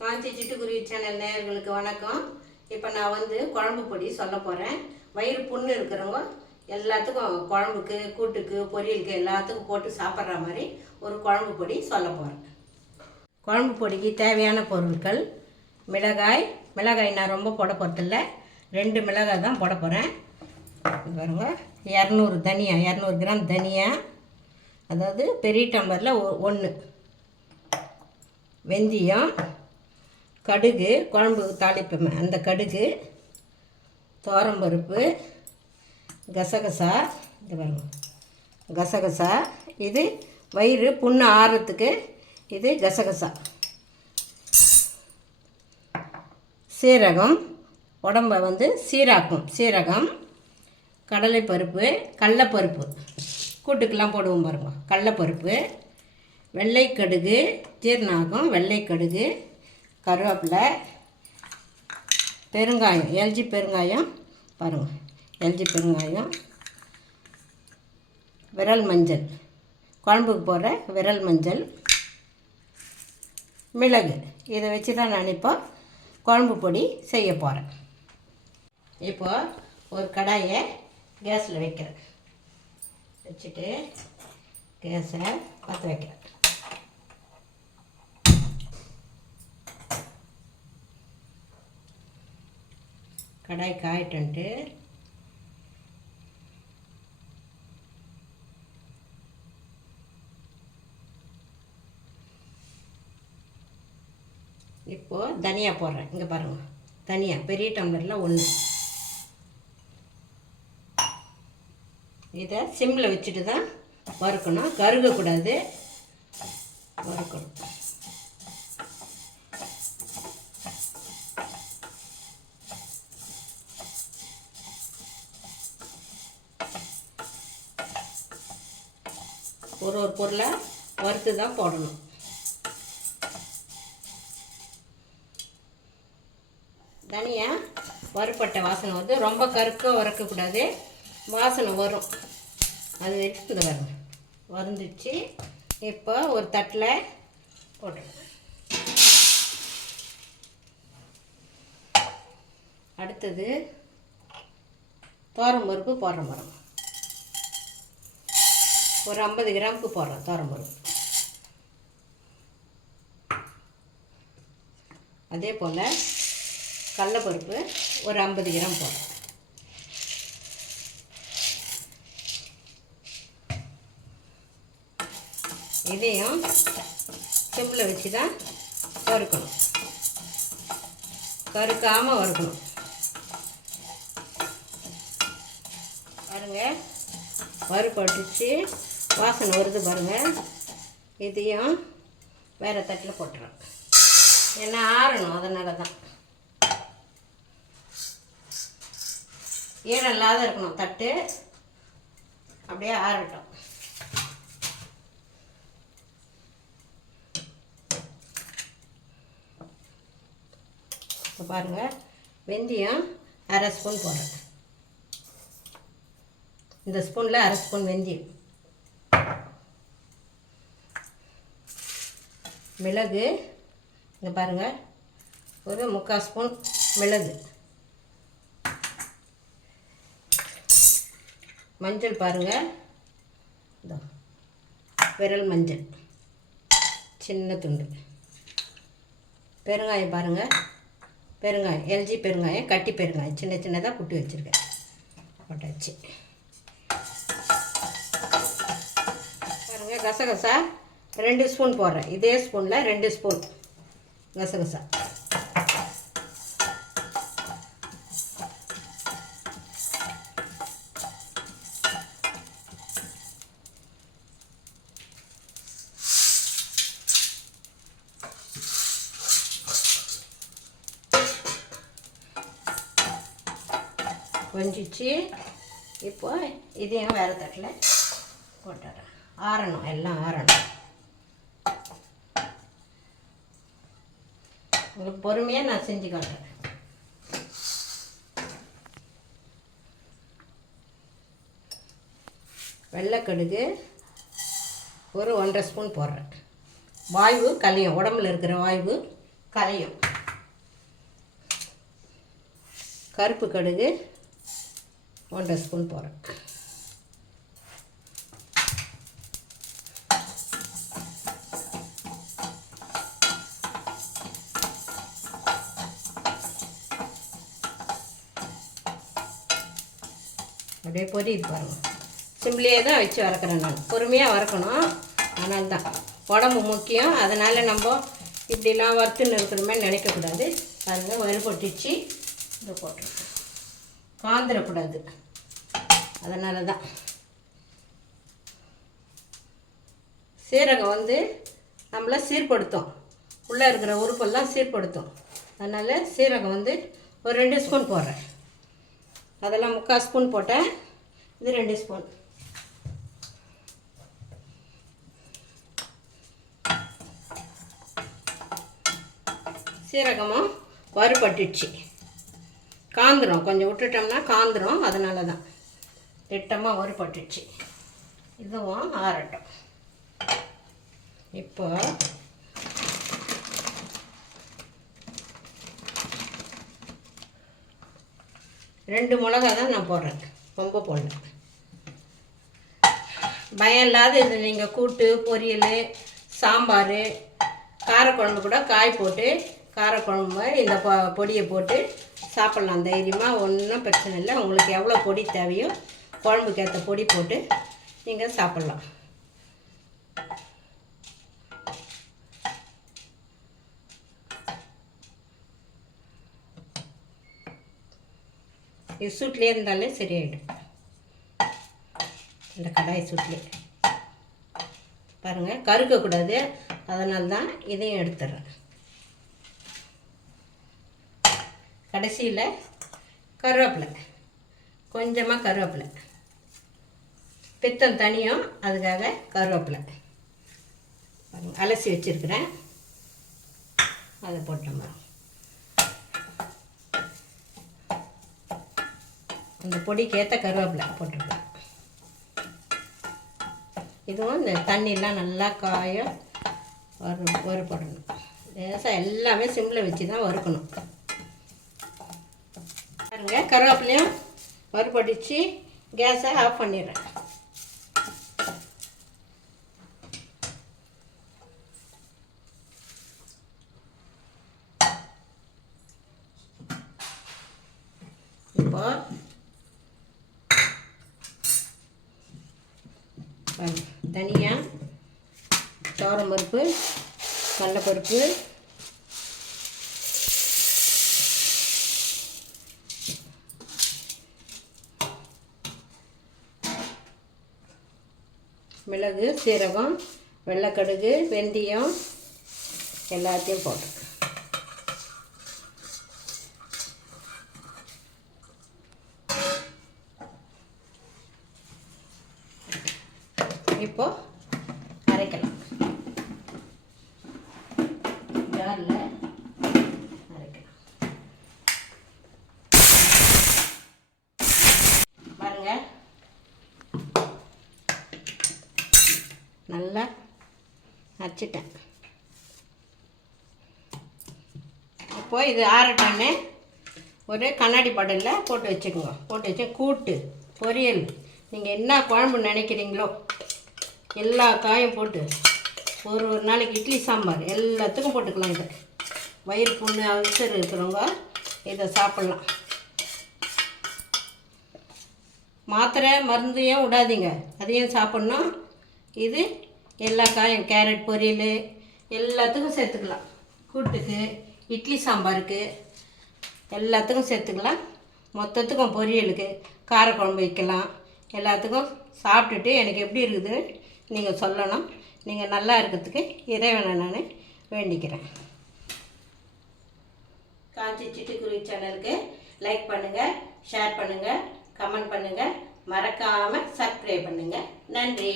காஞ்சி சிட்டுக்குருவி சேனல் நேயர்களுக்கு வணக்கம். இப்போ நான் வந்து குழம்பு பொடி சொல்ல போகிறேன் வயிறு புண்ணு இருக்கிறவங்க எல்லாத்துக்கும் குழம்புக்கு கூட்டுக்கு பொரியலுக்கு எல்லாத்துக்கும் போட்டு சாப்பிட்ற மாதிரி ஒரு குழம்பு பொடி சொல்ல போகிறேன் குழம்பு பொடிக்கு தேவையான பொருட்கள் மிளகாய். மிளகாய் நான் ரொம்ப போட போகிறதில்ல ரெண்டு மிளகாய் தான் போட போகிறேன் பாருங்க. இரநூறு தனியா இரநூறு கிராம் தனியா. அதாவது பெரிய டம்பரில் ஒன்று வெந்தயம். கடுகு குழம்பு தாளிப்போமே அந்த கடுகு பருப்பு கசகசா இது பாருங்க. கசகசா இது வயிறு புண்ணு ஆறுறதுக்கு இது கசகசா. சீரகம் உடம்பை வந்து சீராக்கும். சீரகம் கடலைப்பருப்பு கடலப்பருப்பு. கூட்டுக்கெல்லாம் போடுவோம் பாருங்க. கடலப்பருப்பு வெள்ளைக்கடுகு ஜீரணாகும் வெள்ளைக்கடுகு கருவேப்பிலை பெருங்காயம் எல்ஜி பெருங்காயம் பாருங்கள் எல்ஜி பெருங்காயம் விரல் மஞ்சள் குழம்புக்கு போடுற விரல் மஞ்சள் மிளகு. இதை வச்சு தான் நான் இப்போ குழம்பு பொடி செய்ய போகிறேன் இப்போது ஒரு கடாயை கேஸில் வைக்கிறேன். வச்சுட்டு கேஸை பற்ற வைக்கிறேன். கடாய் காயிட்டுன்ட்டு. இப்போது தனியா போடுறேன். இங்கே பாருங்கள் தனியா. பெரிய டம்ளரில் ஒன்று இதை சிம்மில் வச்சுட்டு தான் வறுக்கணும். கருகக்கூடாது. வறுக்கணும். ஒரு ஒரு பொருளை வறுத்து தான் போடணும். தனியா வறுப்பட்ட வாசனை வந்து ரொம்ப கருக்க வறுக்கக்கூடாது. வாசனை வரும். அது வரைக்கும் இந்த வருங்க இப்போ ஒரு தட்டில் போட்டுருங்க அடுத்தது தோரம் பருப்பு போடுற மரம் ஒரு ஐம்பது கிராமுக்கு போடுறோம் தோரம்பருப்பு அதே போல் கடலப்பருப்பு ஒரு ஐம்பது கிராம் போடுறோம் இதையும் சிம்பில் வச்சு தான் வறுக்கணும். கருக்காமல் வறுக்கணும். பாருங்க வறுப்பட்டுச்சு வாசனை வருது பாருங்கள் இதையும் வேறு தட்டில் போட்டுறோம். ஏன்னா ஆறணும் அதனால தான் ஈரம் இல்லாத இருக்கணும் தட்டு? அப்படியே ஆறட்டும். இப்போ பாருங்கள் வெந்தயம் அரை ஸ்பூன் போடுறேன். இந்த ஸ்பூனில் அரை ஸ்பூன் வெந்தயம். மிளகு இங்கே பாருங்கள் ஒரு முக்கால் ஸ்பூன் மிளகு. மஞ்சள் பாருங்கள் இதோ விரல் மஞ்சள் சின்ன துண்டு. பெருங்காயம் பாருங்கள் பெருங்காயம் எல்ஜி பெருங்காயம் கட்டி பெருங்காயம் சின்ன சின்னதாக குட்டி வச்சுருக்கேன். போட்டாச்சு. பாருங்கள் கசகசா. ரெண்டு ஸ்பூன் போடுறேன். இதே ஸ்பூனில் ரெண்டு ஸ்பூன். கசகசா கொஞ்சிச்சு. இப்போ இதையும் வேறு தட்டில் போட்டுறேன் ஆறணும் எல்லாம் ஆறணும். உங்களுக்கு பொறுமையாக நான் செஞ்சு காட்டுறேன். வெள்ளைக்கடுகு ஒரு ஒன்றரை ஸ்பூன் போடுறேன். வாய்வு கலையும் உடம்புல இருக்கிற வாய்வு கலையும். கருப்பு கடுகு ஒன்றரை ஸ்பூன் போடுறேன். பொரியுது பாருங்கள் சிம்பிளியே தான் வச்சு வறக்கிறேன் நான். பொறுமையாக வறக்கணும். அதனால தான் உடம்பு முக்கியம். அதனால் நம்ம இப்படிலாம் வறுத்துன்னு இருக்கிற மாதிரி நினைக்கக்கூடாது பாருங்கள் வறுபட்டுச்சு இதை போட்டு காந்துடக்கூடாது அதனால தான் சீரகம் வந்து நம்மளை சீர்படுத்தும். உள்ளே இருக்கிற உறுப்பெல்லாம் சீர்படுத்தும். அதனால் சீரகம் வந்து ஒரு ரெண்டு ஸ்பூன் போடுறேன். அதெல்லாம் முக்கால் ஸ்பூன் போட்டேன். இது ரெண்டு ஸ்பூன். சீரகமும் வறுபட்டுச்சு. காந்துரும். கொஞ்சம் விட்டுட்டோம்னா காந்துரும். அதனால தான் திட்டமாக வறுபட்டுச்சு. இதுவும் ஆறட்டும். இப்போ ரெண்டு மிளகா தான் நான் போடுறேன். ரொம்ப போடணும். பயம் இல்லாத இது நீங்கள் கூட்டு பொரியல் சாம்பார் காரக்குழம்பு கூட காய் போட்டு காரக்குழம்பு இந்த பொ பொடியை போட்டு சாப்பிட்லாம் தைரியமாக ஒன்றும் பிரச்சனை இல்லை. உங்களுக்கு எவ்வளோ பொடி தேவையோ குழம்புக்கு ஏற்ற பொடி போட்டு நீங்கள் சாப்பிட்லாம். இது சூட்லேயே இருந்தாலே சரியாயிடும். இந்த கடாய் சூட்லேயே பாருங்கள் கருக்கக்கூடாது அதனால தான் இதையும் எடுத்துடுறேன். கடைசியில் கருவேப்பிலை. கொஞ்சமாக கருவேப்பிலை. பித்தம் தனியும் அதுக்காக கருவேப்பிலை. பாருங்கள் அலசி வச்சுருக்கிறேன். அதை போட்டோம் இந்த பொடிக்கேற்ற பொடிக்கு ஏற்ற கருவேப்பிலை போட்டிருக்கேன் இதுவும் இந்த தண்ணியெலாம் நல்லா காய வறு வறுபடணும். லேசாக எல்லாமே சிம்மில் வச்சு தான் வறுக்கணும். பாருங்கள் கருவேப்பிலையும் வறுபடிச்சு கேஸை ஆஃப் பண்ணிடுறேன் இப்போ தனியா தனியா பருப்பு கடலப்பருப்பு மிளகு சீரகம் வெள்ளைக்கடுகு வெந்தயம் எல்லாத்தையும் போட்டு இப்போ அரைக்கலாம் ஜாரில் அரைக்கலாம் பாருங்க நல்லா வச்சுட்டேன் இப்போ இது ஆறட்டோன்னே ஒரு கண்ணாடி படலில் போட்டு வச்சுக்கோங்க. போட்டு வச்சு கூட்டு பொரியல். நீங்கள் என்ன குழம்பு நினைக்கிறீங்களோ எல்லா காயும் போட்டு ஒரு ஒரு நாளைக்கு இட்லி சாம்பார் எல்லாத்துக்கும் போட்டுக்கலாம் இதை. வயிறு புண்ணு அல்சர் இருக்கிறவங்க இதை சாப்பிட்லாம். மாத்திரை மருந்தையும் விடாதீங்க. அதையும் சாப்பிட்ணும். இது எல்லா காயும் கேரட் பொரியல் எல்லாத்துக்கும் சேர்த்துக்கலாம். கூட்டுக்கு இட்லி சாம்பாருக்கு எல்லாத்துக்கும் சேர்த்துக்கலாம். மொத்தத்துக்கும் பொரியலுக்கு காரக்குழம்பு வைக்கலாம். எல்லாத்துக்கும் சாப்பிட்டுட்டு எனக்கு எப்படி இருக்குதுன்னு நீங்கள் சொல்லணும். நீங்கள் நல்லா இருக்கிறதுக்கு இறைவனை நான் வேண்டிக்கிறேன். காஞ்சி சிட்டுக்குருவி சேனலுக்கு லைக் பண்ணுங்கள் ஷேர் பண்ணுங்கள் கமெண்ட் பண்ணுங்கள் மறக்காமல் சப்ஸ்கிரைப் பண்ணுங்கள் நன்றி.